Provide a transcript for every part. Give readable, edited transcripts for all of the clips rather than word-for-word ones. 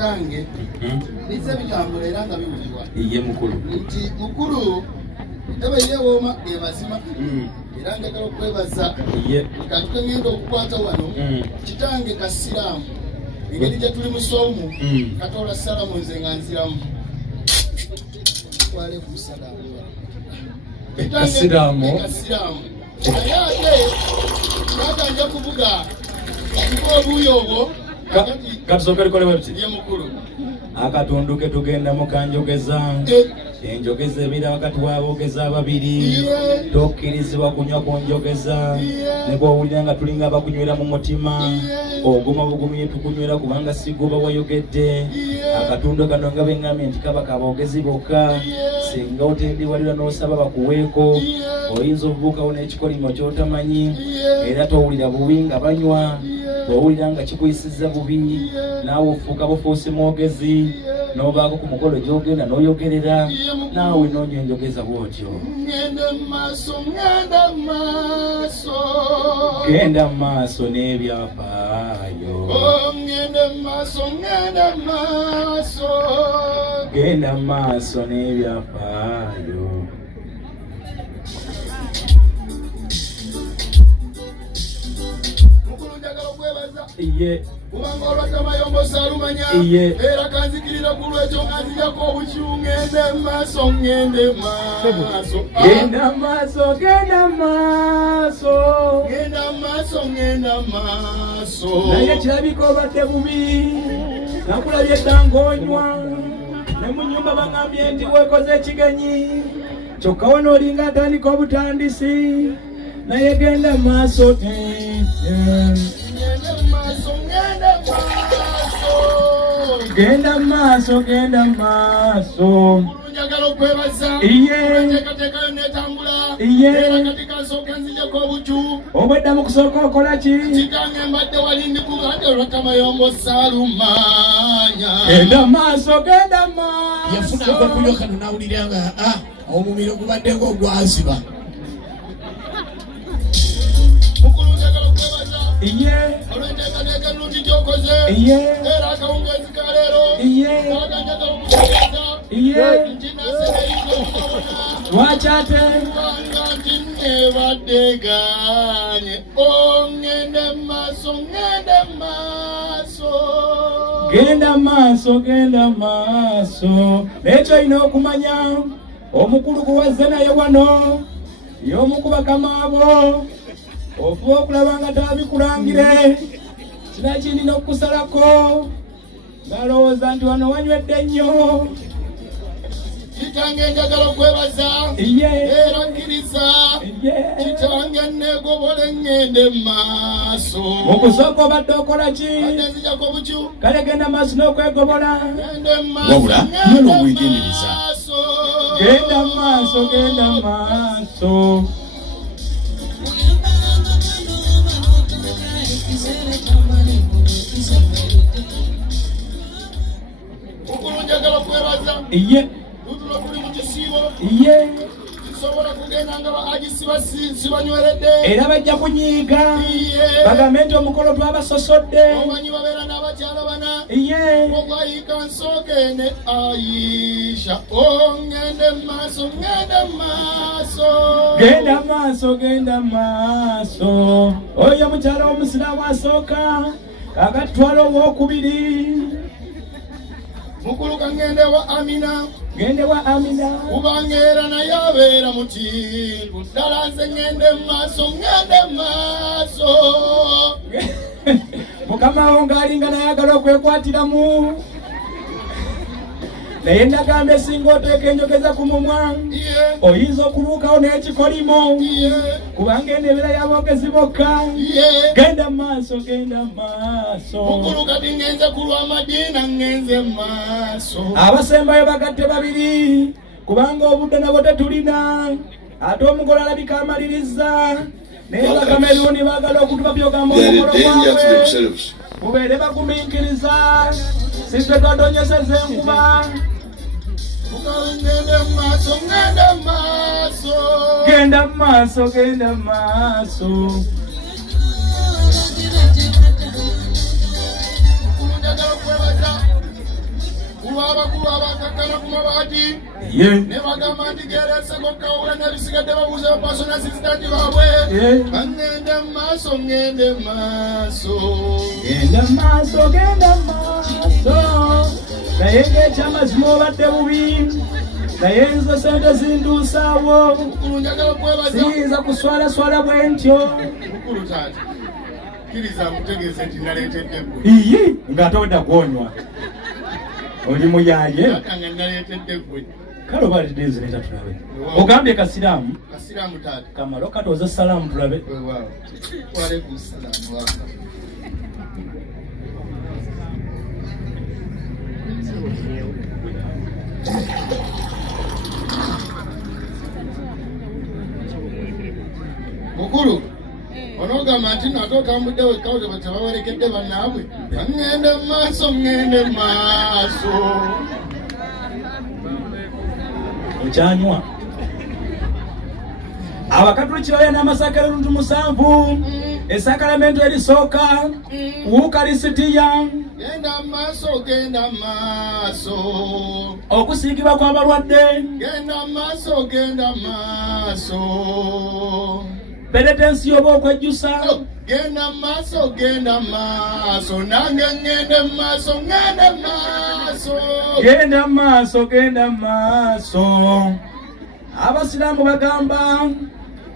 Kange nize bitambula era nga biwulirwa iye mukulu nti mukulu eba yewooma ebazima era njagala okwebaza katuke ngenda okukwata wano kitange kasiraamu engeri gye tuli mu soomu katola salamu nze nga nziramu twale ku salaamu kasiraamu naye ate natanja kuvuga obuuyo obwo katusokerekole bati ye mukulu akatundu ke tugenda mu kanjogeza enjogeza ebira wakati w'aboogeza ababiri tokkirizibwa kunywa ku njogeza ne bw'owulira nga tulinga abakunywera mu mutima oguma bugumye tukunywera kubanga siguba wayogedde akatundu kano nga bengambye nti kaba kaboogezi bokka singa otendewalira n'osaba bakuweeko oyinza okubuukawo n'ekikolimo ky'otamanyi era towulira bubi nga banywa owulira nga kikuyisiza bubi naawe ofuuka bufuusi mwogezi n'obaako ku mukolo gy'ogenda n'oyogerera naawe noonya enjogeza bw'otyo genda mu maaso n'ebyafaayo genda mu maaso n'ebyafaayo iye kubanga olwatamayombo saalumanya era kanzikirira ku lwekyo nga nzijako obukiru ngende maaso ngende maaso genda maaso genda maaso genda maaso genda maaso naye kirabika obadde bubi nakulabye eddangonywa ne mu nnyumba baŋŋambye nti weekoze ekigenyi kyokka wonoolinga atandika obutandisi naye genda maaso genda maaso genda maaso njagala okwebaza enteekateekayo neetambula era kati kasooka nzijako obucu obwedda mu kusooka okola ki kitange mbadde wali ndi kubadde olwatamayombo saalumanya genda maaso genda maaso yafunako okulyo kano nawulira nga omumiro gubaddeko ogwaziba mukulu njagala okwebaza iye olw'enteekateeka ennungi gy'okoze era akawungeezi ka leero aga njagala okutegeeza nti naseeyizo okubona lwaki ate kubanga nti nebadde gaanye ngende maaso ngende maaso genda maaso genda maaso n'ekyo olina okumanya omukulu guwazze naye wano y'omukuba kamaabo ofuba okulaba nga taabikulangire kina kinina okukusalako ng'alowooza nti wano wanywedde nnyo kitange njagala okwebaza era nkiriza kitange negobole ngende maaso okusooka obadde okola ki adde nzijako bucu kale genda maaso n'okwegobola ngende wabula nyola obwegendereza genda maaso genda maaso mukulu njagala okwebaza iye tutulo tuli mu kisiibo iye kisobola kugenda nga baagisiba sibanyweredde era bajja kunyiiga bagambe nti omukolo twabasosodde omanyi babeera n'abakyala bana iye ogwayika nsooke ne ayisha ngende maaso ngende maaso genda maaso genda maaso oyo mukyala w'omusiraamu asooka kagatwala ow'okubiri mukulu kangende wa Amina gende wa Amina kubanga era naye abeera mutindu ddala nze ngende maaso ngende maaso mukama wo ng'alinga nayagala okwekwatiramu naye nagamba esinga oteeka enjogeza ku mumwa oyinza okubuukawo n'ekikolimo kubanga enebera y'aboogezi bokka genda maaso genda maaso mukulu kati ngenze ku lw'amadiina ngenze maaso abasembayo bagatte babiri kubanga obudde nabo tetulina ate omugolo alabika amaliriza naye bakameruni baagala okutubapyogamba omukolo gwabwe mubeere bagumiikiriza sitwe twadonyeseza enkuba ngende maaso ngende maaso genda maaso genda maaso mukulu njagala okwebaza abakulu abakakkana ku mabaati ne bagamba nti gereeseko kawula nebisigadde babuuza bapasona asisitanti baabwe bangende mu maaso ngende mu maaso naye ng'ekyamazima obadde bubi naye nze sente zinduusaawo siyinza kuswalaswala bwe ntyo mukulu taata kkiriza nkutegeeze nti naleetedde ggwe iyi ng'ate odda gwonywa oli muyaye nga naleetedde ggwe kale oba lidinzireta tulabe ogambye kasiraamu taata kamalo katoze salaamu tulabe waalaikum salaamu mukulu onogamba nti nate otambudde wekkawo tebawerekedde bannaabwe ngende mu maaso ngende mu maaso okyanywa abakatuliki babe n'amasaka eruntu 7 esakalamento erisooka wukalisitiya genda mu maaso okusiigibwa kw'abalwadde genda mu maaso penetensi oba okwejjusa genda mu maaso nange ngende mu maaso genda mu maaso abasiraamu bagamba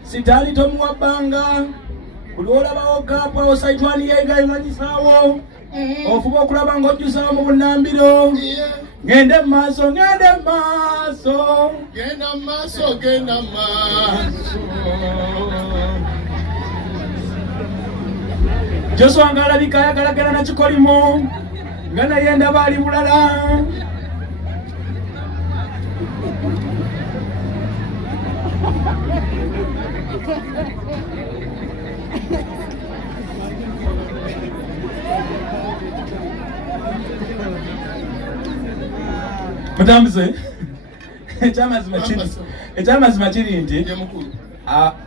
sitaani tomuwabbanga buli olabawo kapa osaitwaniyenga emanyisaawo ofuba okulaba ng'ojjusaawo mu bunnambiro ngende mu maaso Joshua ng'alabika ayagalagala na kikolimo nga naye ndaba ali bulala mutambuze ekyamazima kiri nti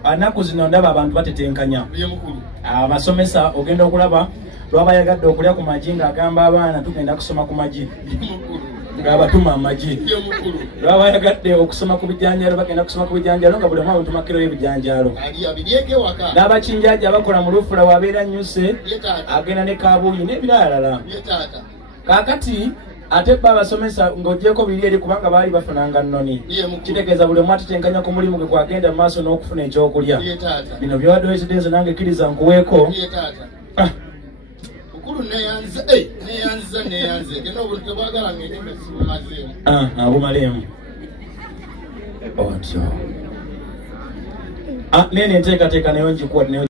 anaku zino ndaba abantu batetenkanya abasomesa ogenda okulaba lwabayagadde okulya ku magi ng'agamba abaana tugenda kusoma ku magi ng'abatuma amagi lwabayagadde okusoma ku bijanjalo bagenda kusoma ku bijanjalo nga buli omu abutumakiroyo ebijanjalo n'abakinjaji abakola mu lufula wabeera nyuse agenda ne kabuuyi n'ebiralala kaakati ate bba abasomesa ng'ogyeko biri eri kubanga baali bafunanga nnoni kitegeeza buli omu atetenkanya ku mulimu gwe kwagenda mu maaso n'okufuna ekyokulya bino byowaddewo ekidenzo nange kkiriza nkuweeko abumaleemu otyo nene enteekateeka nayo ngikuwa